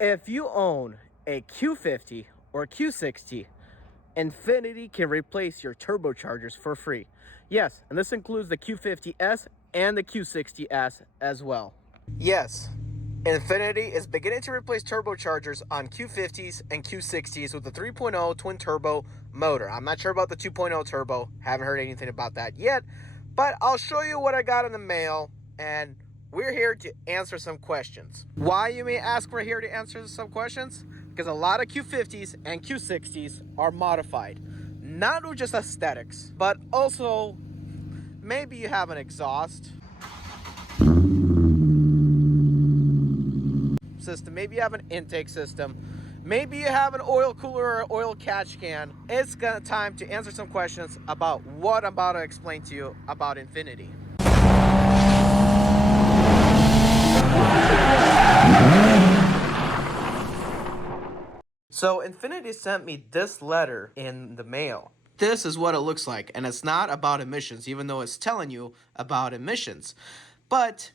If you own a Q50 or Q60, Infiniti can replace your turbochargers for free. Yes, and this includes the Q50S and the Q60S as well. Yes, Infiniti is beginning to replace turbochargers on Q50s and Q60s with the 3.0 twin turbo motor. I'm not sure about the 2.0 turbo, haven't heard anything about that yet, but I'll show you what I got in the mail, and we're here to answer some questions. Why, you may ask, we're here to answer some questions? Because a lot of Q50s and Q60s are modified. Not just aesthetics, but also maybe you have an exhaust system, maybe you have an intake system, maybe you have an oil cooler or oil catch can. It's time to answer some questions about what I'm about to explain to you about Infiniti. So Infiniti sent me this letter in the mail. This is what it looks like, and it's not about emissions, even though it's telling you about emissions. But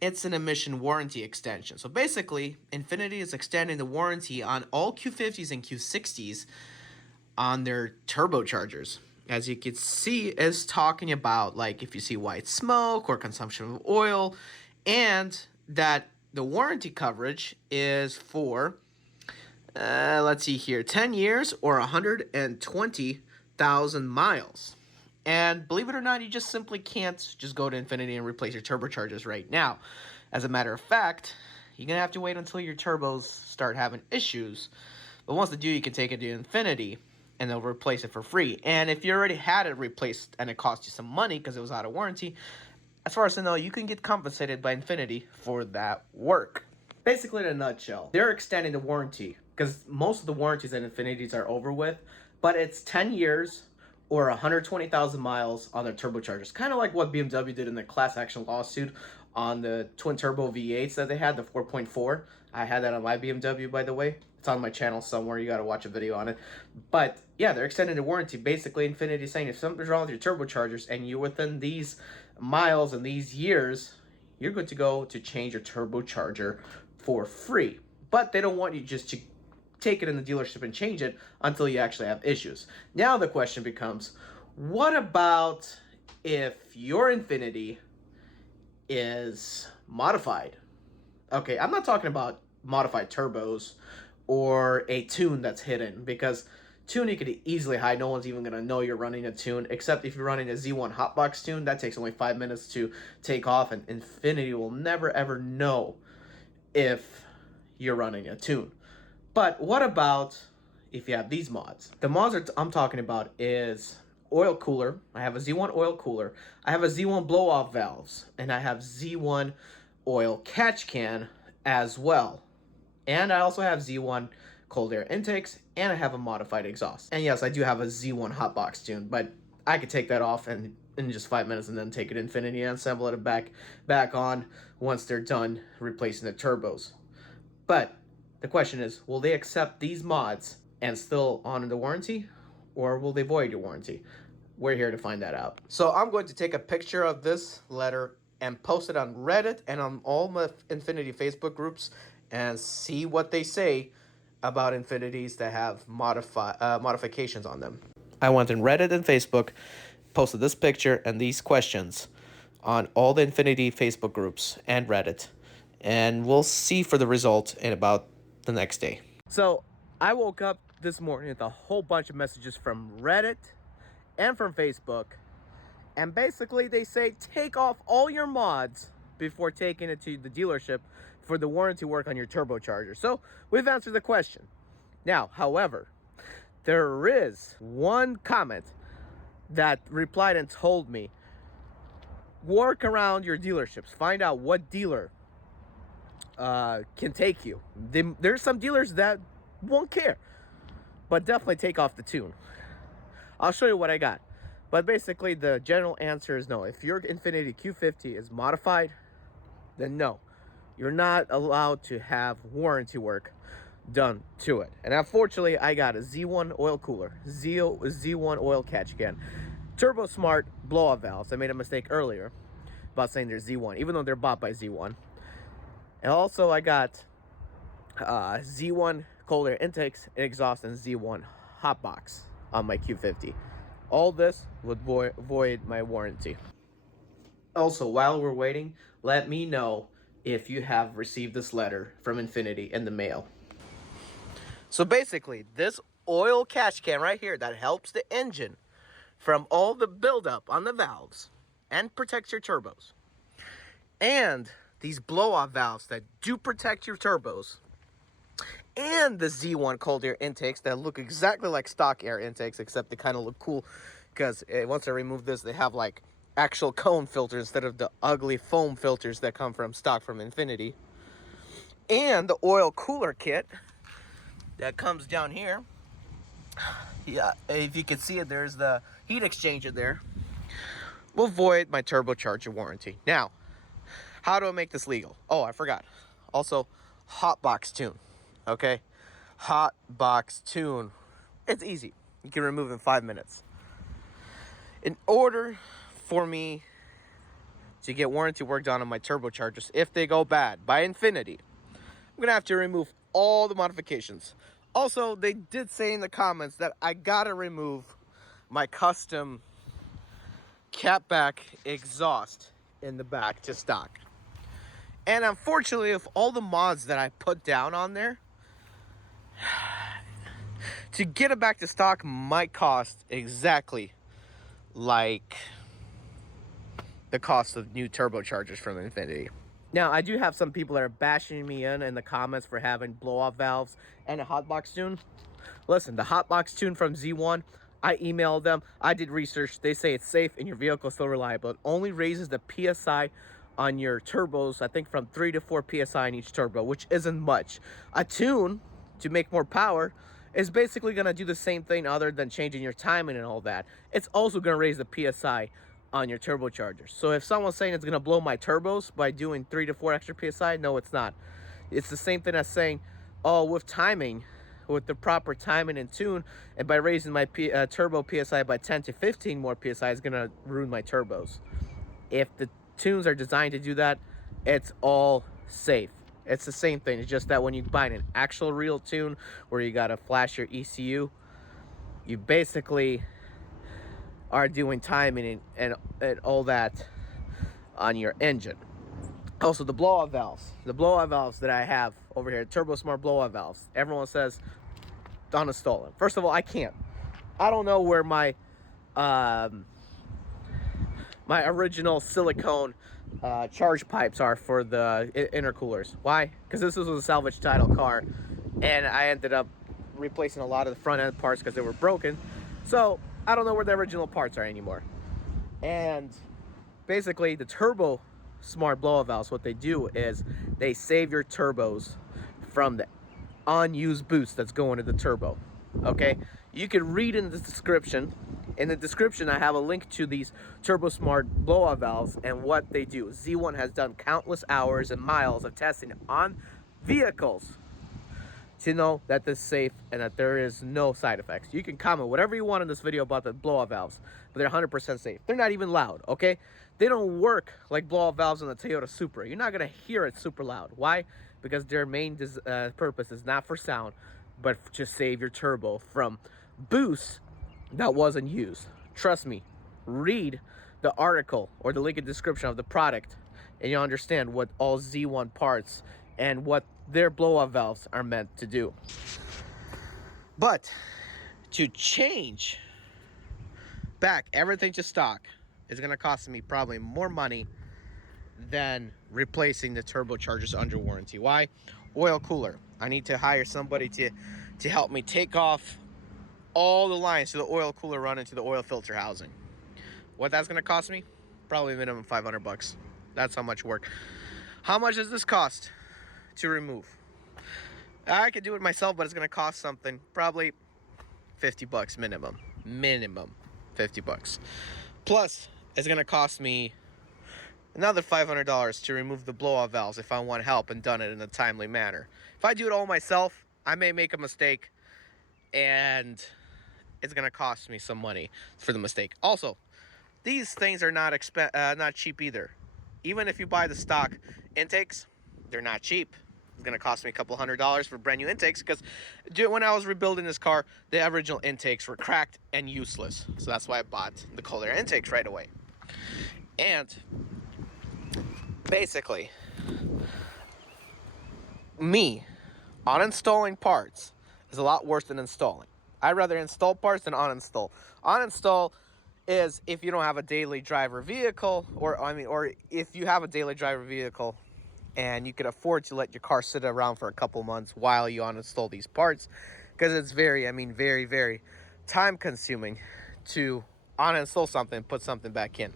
it's an emission warranty extension. So basically, Infiniti is extending the warranty on all Q50s and Q60s on their turbochargers. As you can see, it's talking about like if you see white smoke or consumption of oil, and that the warranty coverage is for, let's see here, 10 years or 120,000 miles. And believe it or not, you just simply can't just go to Infiniti and replace your turbochargers right now. As a matter of fact, you're going to have to wait until your turbos start having issues. But once they do, you can take it to Infiniti and they'll replace it for free. And if you already had it replaced and it cost you some money because it was out of warranty, as far as I know, you can get compensated by Infiniti for that work. Basically, in a nutshell, they're extending the warranty because most of the warranties at Infinitis are over with, but it's 10 years or 120,000 miles on their turbochargers. Kind of like what BMW did in the class action lawsuit on the twin turbo V8s that they had, the 4.4. I had that on my BMW, by the way. It's on my channel somewhere. You got to watch a video on it. But yeah, they're extending the warranty. Basically, Infiniti is saying if something's wrong with your turbochargers and you're within these miles and these years, you're good to go to change your turbocharger for free. But they don't want you just to take it in the dealership and change it until you actually have issues. Now the question becomes, what about if your Infiniti is modified? Okay, I'm not talking about modified turbos or a tune that's hidden, because tune you could easily hide. No one's even gonna know you're running a tune, except if you're running a Z1 hotbox tune. That takes only 5 minutes to take off, and Infiniti will never ever know if you're running a tune. But what about if you have these mods? The mods I'm talking about is oil cooler. I have a Z1 oil cooler. I have a Z1 blow-off valves. And I have Z1 oil catch can as well. And I also have Z1 cold air intakes. And I have a modified exhaust. And yes, I do have a Z1 hotbox tune. But I could take that off and in just 5 minutes and then take it to Infiniti and assemble it back on once they're done replacing the turbos. But the question is, will they accept these mods and still honor the warranty, or will they void your warranty? We're here to find that out. So I'm going to take a picture of this letter and post it on Reddit and on all my Infiniti Facebook groups and see what they say about Infinitis that have modifications on them. I went in Reddit and Facebook, posted this picture and these questions on all the Infiniti Facebook groups and Reddit, and we'll see for the result in about the next day. So I woke up this morning with a whole bunch of messages from Reddit and from Facebook, and basically they say take off all your mods before taking it to the dealership for the warranty work on your turbocharger. So we've answered the question. Now, however, there is one comment that replied and told me, work around your dealerships, find out what dealer can take you. There's some dealers that won't care, but definitely take off the tune. I'll show you what I got. But basically the general answer is no. If your Infiniti Q50 is modified, then no, you're not allowed to have warranty work done to it. And unfortunately, I got a Z1 oil cooler, Z1 oil catch can, Turbo Smart blow-off valves. I made a mistake earlier about saying they're Z1, even though they're bought by Z1. And also I got Z1 cold air intakes, exhaust, and Z1 hot box on my Q50. All this would void my warranty. Also, while we're waiting, let me know if you have received this letter from Infiniti in the mail. So basically, this oil catch can right here that helps the engine from all the buildup on the valves and protects your turbos. And these blow-off valves that do protect your turbos. And the Z1 cold air intakes that look exactly like stock air intakes, except they kind of look cool because once I remove this, they have like actual cone filters instead of the ugly foam filters that come from stock from Infiniti. And the oil cooler kit that comes down here. Yeah, if you can see it, there's the heat exchanger there. Will void my turbocharger warranty. Now, how do I make this legal? Oh, I forgot. Also, hot box tune. Okay? Hot box tune. It's easy. You can remove in 5 minutes. In order for me to get warranty work done on my turbochargers, if they go bad by Infiniti, I'm going to have to remove all the modifications. Also, they did say in the comments that I got to remove my custom catback exhaust in the back to stock. And unfortunately, if all the mods that I put down on there, to get it back to stock might cost exactly like the cost of new turbochargers from Infiniti. Now, I do have some people that are bashing me in the comments for having blow-off valves and a hotbox tune. Listen, the hotbox tune from Z1, I emailed them, I did research, they say it's safe and your vehicle is still reliable. It only raises the PSI on your turbos, I think from 3 to 4 PSI in each turbo, which isn't much. A tune, to make more power, is basically going to do the same thing other than changing your timing and all that. It's also going to raise the PSI on your turbochargers. So if someone's saying it's going to blow my turbos by doing 3 to 4 extra PSI, no, it's not. It's the same thing as saying, oh, with timing, with the proper timing and tune, and by raising my turbo PSI by 10 to 15 more PSI is going to ruin my turbos. If the tunes are designed to do that, it's all safe. It's the same thing. It's just that when you buy an actual real tune where you got to flash your ECU, you basically are doing timing and all that on your engine. Also, the blow-off valves. The blow-off valves that I have over here, Turbo Smart blow-off valves. Everyone says, uninstall them. First of all, I can't. I don't know where my my original silicone charge pipes are for the intercoolers. Why? Because this was a salvage title car, and I ended up replacing a lot of the front end parts because they were broken. So I don't know where the original parts are anymore. And basically, the Turbo Smart blow-off valves, what they do is they save your turbos from the unused boost that's going to the turbo. Okay, you can read in the description. In the description, I have a link to these Turbo Smart blow-off valves and what they do. Z1 has done countless hours and miles of testing on vehicles to know that this is safe and that there is no side effects. You can comment whatever you want in this video about the blow-off valves, but they're 100% safe. They're not even loud, okay? They don't work like blow-off valves on the Toyota Supra. You're not gonna hear it super loud. Why? Because their main purpose is not for sound, but to save your turbo from boost that wasn't used. Trust me, read the article or the link in the description of the product and you'll understand what all Z1 parts and what their blow-off valves are meant to do. But to change back everything to stock is going to cost me probably more money than replacing the turbochargers under warranty. Why? Oil cooler. I need to hire somebody to help me take off all the lines to the oil cooler run into the oil filter housing. What that's going to cost me? Probably minimum 500 bucks. That's how much work. How much does this cost to remove? I could do it myself, but it's going to cost something. Probably 50 bucks minimum. Minimum 50 bucks. Plus, it's going to cost me another $500 to remove the blow-off valves if I want help and done it in a timely manner. If I do it all myself, I may make a mistake and it's going to cost me some money for the mistake. Also, these things are not cheap either. Even if you buy the stock intakes, they're not cheap. It's going to cost me a couple $100 for brand new intakes, because when I was rebuilding this car, the original intakes were cracked and useless. So that's why I bought the cold air intakes right away. And basically, me uninstalling parts is a lot worse than installing. I'd rather install parts than uninstall. Uninstall is if you don't have a daily driver vehicle, or if you have a daily driver vehicle and you can afford to let your car sit around for a couple months while you uninstall these parts, because it's very, very time consuming to uninstall something and put something back in.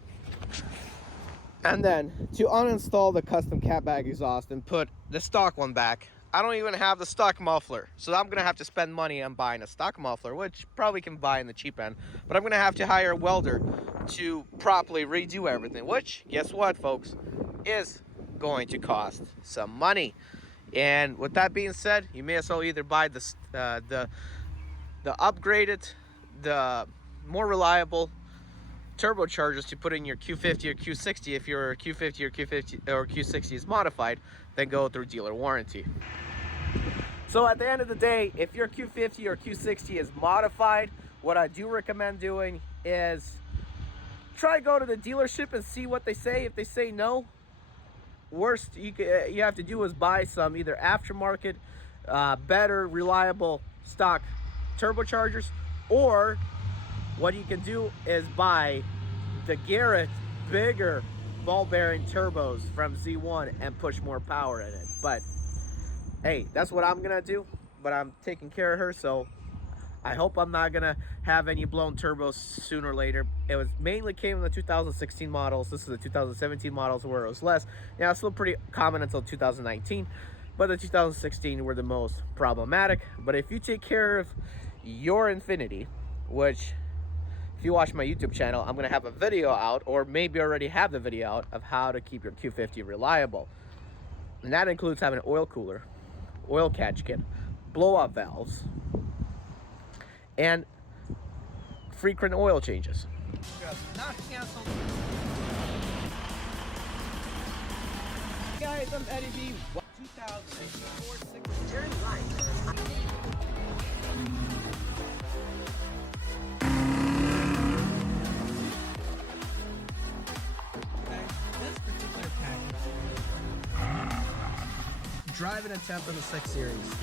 And then to uninstall the custom catbag exhaust and put the stock one back, I don't even have the stock muffler. So I'm gonna have to spend money on buying a stock muffler, which probably can buy in the cheap end, but I'm gonna have to hire a welder to properly redo everything, which, guess what, folks, is going to cost some money. And with that being said, you may as well either buy the upgraded, the more reliable turbochargers to put in your Q50 or Q60 if your Q50 or Q60 is modified, then go through dealer warranty. So at the end of the day, if your Q50 or Q60 is modified, what I do recommend doing is try to go to the dealership and see what they say. If they say no, worst you have to do is buy some either aftermarket, better, reliable stock turbochargers, or what you can do is buy the Garrett bigger ball bearing turbos from Z1 and push more power in it. But hey, that's what I'm gonna do. But I'm taking care of her, so I hope I'm not gonna have any blown turbos sooner or later. It was mainly came in the 2016 models. This is the 2017 models where it was less. Now it's still pretty common until 2019, but the 2016 were the most problematic. But if you take care of your Infiniti, which if you watch my YouTube channel, I'm gonna have a video out, or maybe already have the video out, of how to keep your Q50 reliable. And that includes having an oil cooler, oil catch kit, blow-off valves, and frequent oil changes. Guys, I'm Eddie B. 2004 Turn right. This particular package, driving a temp in the 6 Series.